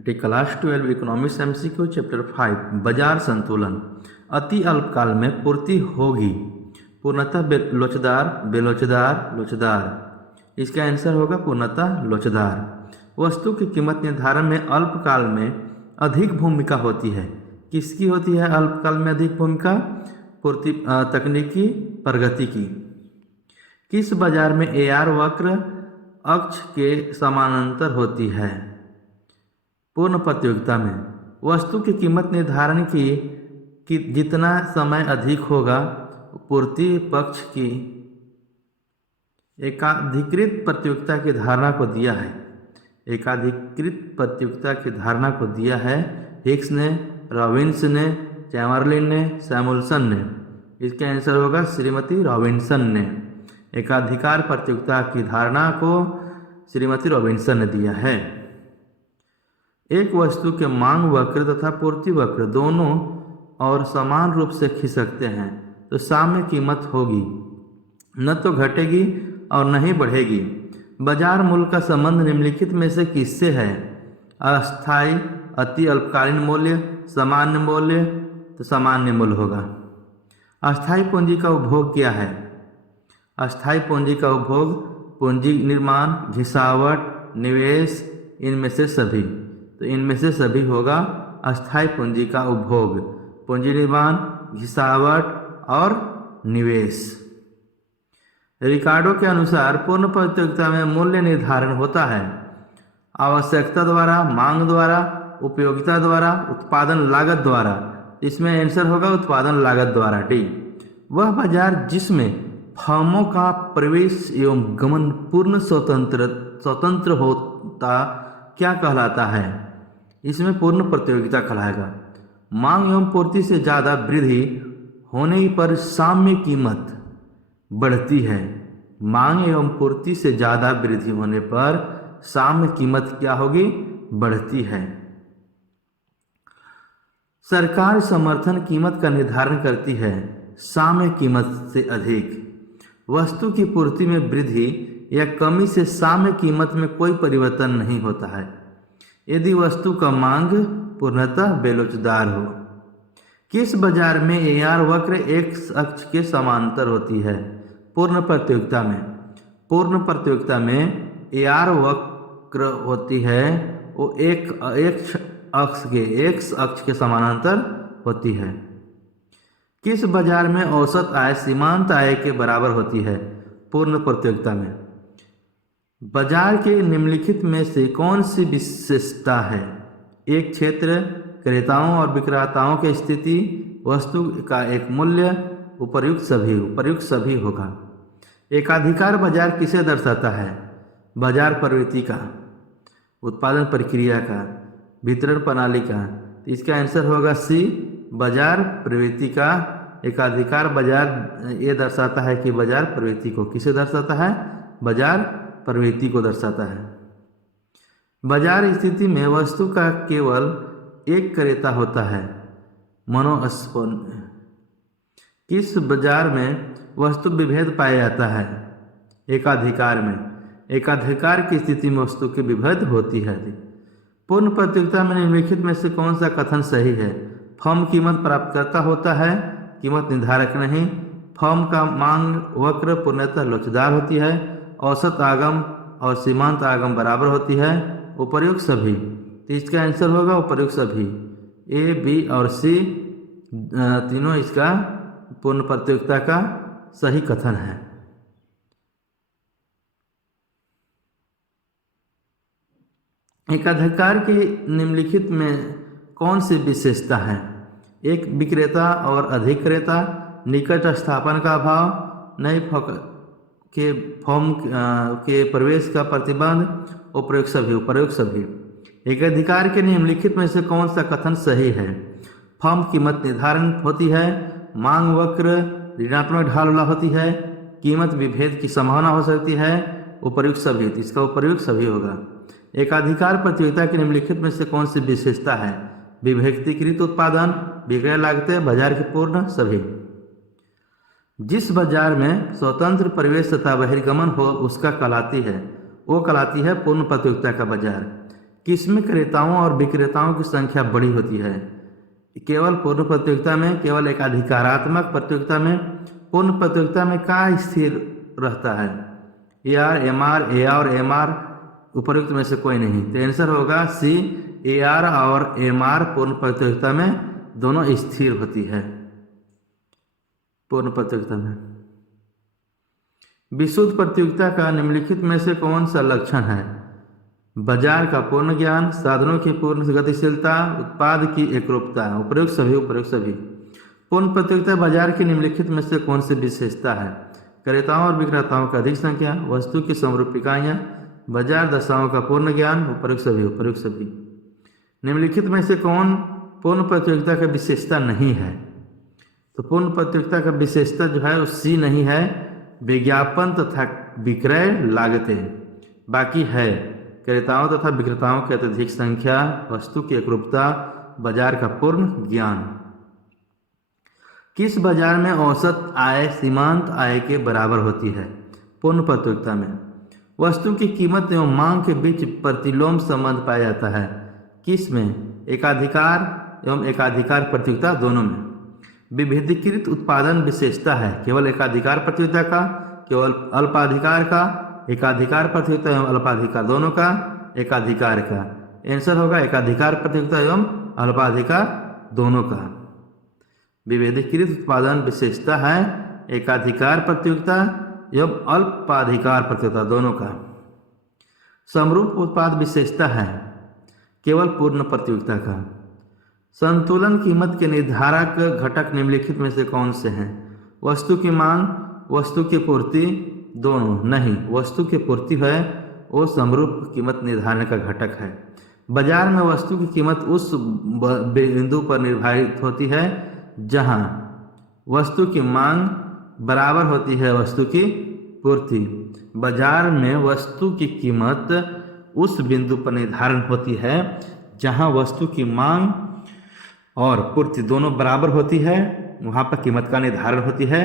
Class 12 economics MCQ chapter 5 बाजार संतुलन। अति अल्पकाल में पूर्ति होगी, पूर्णतः लोचदार लोचदार। इसका आंसर होगा पूर्णतः लोचदार। वस्तु की कीमत निर्धारण में अल्पकाल में अधिक भूमिका होती है। किसकी होती है अल्पकाल में अधिक भूमिका? पूर्ति तकनीकी प्रगति की। किस बाजार में AR वक्र अक्ष के समानांतर होती है? पूर्ण प्रतियोगिता में। वस्तु की कीमत निर्धारण की जितना समय अधिक होगा, पूर्ति पक्ष की एकाधिकृत प्रतियोगिता की धारणा को दिया है। एकाधिकृत प्रतियोगिता की धारणा को दिया है हिक्स ने, रॉबिन्स ने, चैमबरलिन ने, सैमुअल्सन ने। इसका आंसर होगा श्रीमती रॉबिन्सन ने। एकाधिकार प्रतियोगिता की धारणा को श्रीमती रॉबिन्सन ने दिया है। एक वस्तु के मांग वक्र तथा पूर्ति वक्र दोनों और समान रूप से खिसकते हैं तो साम्य कीमत होगी, न तो घटेगी और न ही बढ़ेगी। बाजार मूल्य का संबंध निम्नलिखित में से किससे है? अस्थायी, अति अल्पकालीन मूल्य, सामान्य मूल्य। तो सामान्य मूल्य होगा। अस्थायी पूंजी का उपभोग क्या है? अस्थायी पूंजी का उपभोग पूंजी निर्माण, घिसावट, निवेश, इनमें से सभी। तो इनमें से सभी होगा अस्थायी पूंजी का उपभोग, पूंजी निर्माण, घिसावट और निवेश। रिकार्डो के अनुसार पूर्ण प्रतियोगिता में मूल्य निर्धारण होता है आवश्यकता द्वारा, मांग द्वारा, उपयोगिता द्वारा, उत्पादन लागत द्वारा। इसमें आंसर होगा उत्पादन लागत द्वारा, डी। वह बाजार जिसमें फर्मों का प्रवेश एवं गमन पूर्ण स्वतंत्र होता क्या कहलाता है? इसमें पूर्ण प्रतियोगिता कहलाएगा। मांग एवं पूर्ति से ज़्यादा वृद्धि होने पर साम्य कीमत बढ़ती है। मांग एवं पूर्ति से ज़्यादा वृद्धि होने पर साम्य कीमत क्या होगी? बढ़ती है। सरकार समर्थन कीमत का निर्धारण करती है साम्य कीमत से अधिक। वस्तु की पूर्ति में वृद्धि या कमी से साम्य कीमत में कोई परिवर्तन नहीं होता है यदि वस्तु का मांग पूर्णतः बेलोचदार हो। किस बाजार में AR वक्र X अक्ष के समांतर होती है? पूर्ण प्रतियोगिता में। पूर्ण प्रतियोगिता में AR वक्र होती है वो X अक्ष के समानांतर होती है। किस बाजार में औसत आय सीमांत आय के बराबर होती है? पूर्ण प्रतियोगिता में। बाजार के निम्नलिखित में से कौन सी विशेषता है? एक क्षेत्र, क्रेताओं और विक्रेताओं की स्थिति, वस्तु का एक मूल्य, उपर्युक्त सभी होगा। एकाधिकार बाजार किसे दर्शाता है? बाजार प्रवृत्ति का, उत्पादन प्रक्रिया का, वितरण प्रणाली का। इसका आंसर होगा सी, बाजार प्रवृत्ति का। एकाधिकार बाजार ये दर्शाता है कि बाजार प्रवृत्ति को किसे दर्शाता है? बाजार प्रवृत्ति को दर्शाता है। बाजार स्थिति में वस्तु का केवल एक क्रेता होता है, मोनोस्पोन। किस बाजार में वस्तु विभेद पाया जाता है? एकाधिकार में। एकाधिकार की स्थिति में वस्तु की विभेद होती है। पूर्ण प्रतियोगिता में निम्नलिखित में से कौन सा कथन सही है? फर्म कीमत प्राप्तकर्ता होता है, कीमत निर्धारक नहीं। फर्म का मांग वक्र पूर्णतः लोचदार होती है। औसत आगम और सीमांत आगम बराबर होती है। उपर्युक्त सभी। तो इसका आंसर होगा उपर्युक्त सभी। A, B और C तीनों इसका पूर्ण प्रतियोगिता का सही कथन है। एकाधिकार की निम्नलिखित में कौन सी विशेषता है? एक, विक्रेता और अधिक क्रेता, निकट स्थापन का अभाव, नई फर्म के प्रवेश का प्रतिबंध, उपर्युक्त सभी। एकाधिकार के निम्नलिखित में से कौन सा कथन सही है? फर्म कीमत निर्धारण होती है, मांग वक्र ऋणात्मक ढाल वाला होती है, कीमत विभेद की संभावना हो सकती है, उपर्युक्त सभी। इसका उपर्युक्त सभी होगा। एकाधिकार प्रतियोगिता के निम्नलिखित में से कौन सी विशेषता है? विभक्तिकृत उत्पादन, विक्रय लागतें, बाजार के पूर्ण सभी। जिस बाजार में स्वतंत्र प्रवेश तथा बहिर्गमन हो उसका कहलाती है, वो कहलाती है पूर्ण प्रतियोगिता का बाजार। किसमें क्रेताओं और विक्रेताओं की संख्या बड़ी होती है? केवल पूर्ण प्रतियोगिता में, केवल एकाधिकारात्मक प्रतियोगिता में, पूर्ण प्रतियोगिता में क्या स्थिर रहता है? AR, MR, AR और MR उपरोक्त में से कोई नहीं। तो आंसर होगा सी, AR और MR पूर्ण प्रतियोगिता में दोनों स्थिर होती है। पूर्ण प्रतियोगिता में विशुद्ध प्रतियोगिता का निम्नलिखित में से कौन सा लक्षण है? बाजार का पूर्ण ज्ञान, साधनों की पूर्ण गतिशीलता, उत्पाद की एकरूपता। उपरोक्त सभी, उपरोक्त सभी। पूर्ण प्रतियोगिता बाजार की निम्नलिखित में से कौन सी विशेषता है? क्रेताओं और विक्रेताओं की अधिक संख्या, वस्तु की समरूप इकाइयाँ, बाजार दशाओं का पूर्ण ज्ञान। उपरोक्त सभी, उपरोक्त सभी। निम्नलिखित में से कौन पूर्ण प्रतियोगिता का विशेषता नहीं है? तो पूर्ण प्रतियोगिता का विशेषता जो है वो सी नहीं है, विज्ञापन तथा विक्रय लागतें। बाकी है क्रेताओं तथा विक्रेताओं की अत्यधिक संख्या, वस्तु की एकरूपता, बाजार का पूर्ण ज्ञान। किस बाजार में औसत आय सीमांत आय के बराबर होती है? पूर्ण प्रतियोगिता में वस्तु की कीमत एवं मांग के बीच प्रतिलोम संबंध पाया जाता है। किस में? एकाधिकार एवं एकाधिकार प्रतियोगिता दोनों में। विभेदीकृत उत्पादन विशेषता है केवल एकाधिकार प्रतियोगिता का, केवल अल्पाधिकार का, एकाधिकार प्रतियोगिता एवं अल्पाधिकार दोनों का, एकाधिकार का। आंसर होगा एकाधिकार प्रतियोगिता एवं अल्पाधिकार दोनों का। विभेदीकृत उत्पादन विशेषता है एकाधिकार प्रतियोगिता एवं अल्पाधिकार प्रतियोगिता दोनों का। समरूप उत्पाद विशेषता है केवल पूर्ण प्रतियोगिता का। संतुलन कीमत के निर्धारक घटक निम्नलिखित में से कौन से हैं? वस्तु की मांग, वस्तु की पूर्ति दोनों नहीं। वस्तु की पूर्ति है वो समरूप कीमत निर्धारण का घटक है। बाजार में वस्तु की कीमत उस बिंदु पर निर्धारित होती है जहां वस्तु की मांग बराबर होती है वस्तु की पूर्ति। बाजार में वस्तु की कीमत उस बिंदु पर निर्धारण होती है जहां वस्तु की मांग और पूर्ति दोनों बराबर होती है, वहां पर कीमत का निर्धारण होती है।